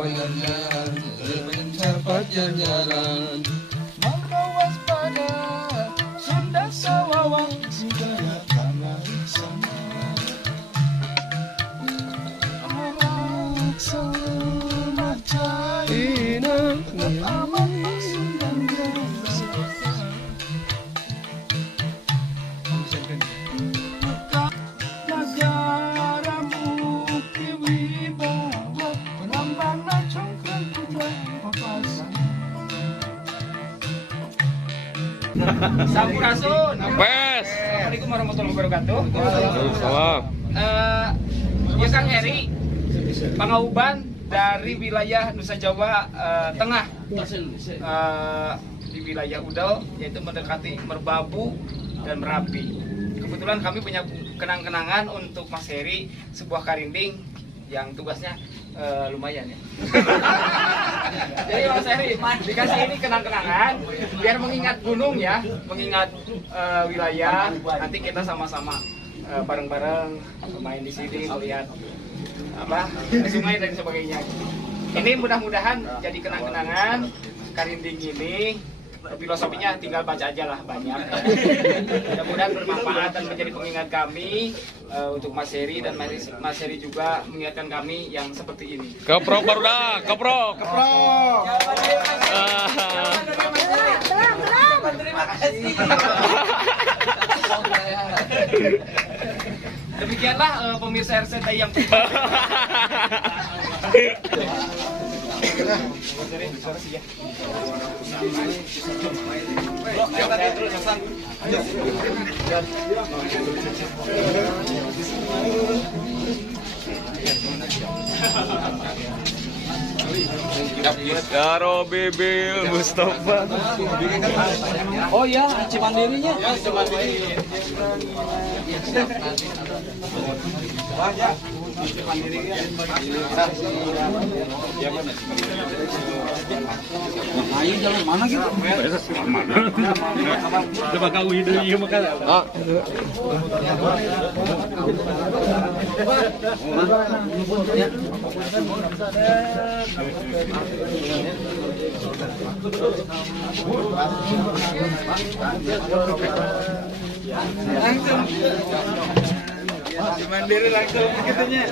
pajajaran, mencapai jajaran. Maka waspada, Sunda Sawawang, Sigaya tanah sama. Arak sama China, aman Sunda biasa. Negara bukti wibawa, penambangan congkak putra papasan. Sampurasun. Wes. Assalamualaikum warahmatullahi wabarakatuh. Salam. Ya Kang Heri, Pangauban dari wilayah Nusa Jawa Tengah, di wilayah Udel, yaitu mendekati Merbabu dan Merapi. Kebetulan kami punya kenang-kenangan untuk Mas Heri, sebuah karinding yang tugasnya lumayan ya. Jadi Mas Heri dikasih ini kenang-kenangan biar mengingat gunung ya, mengingat wilayah. Nanti kita sama-sama bareng-bareng main di sini, melihat sungai dan sebagainya. Ini mudah-mudahan jadi kenang-kenangan karinding ini. Filosofinya tinggal baca aja lah, banyak. Mudah-mudahan bermanfaat dan menjadi pengingat kami untuk Mas Heri, dan Mas Heri juga mengingatkan kami yang seperti ini. Keprok barudak, keprok. Terima kasih. Demikianlah pemirsa RCTI yang Ya Robi Bil Mustafa. oh ya, Cimandirinya. Ayo jalan mana gitu? Coba kau ide ieu mah kan. Langsung. Mandiri langsung gitunya.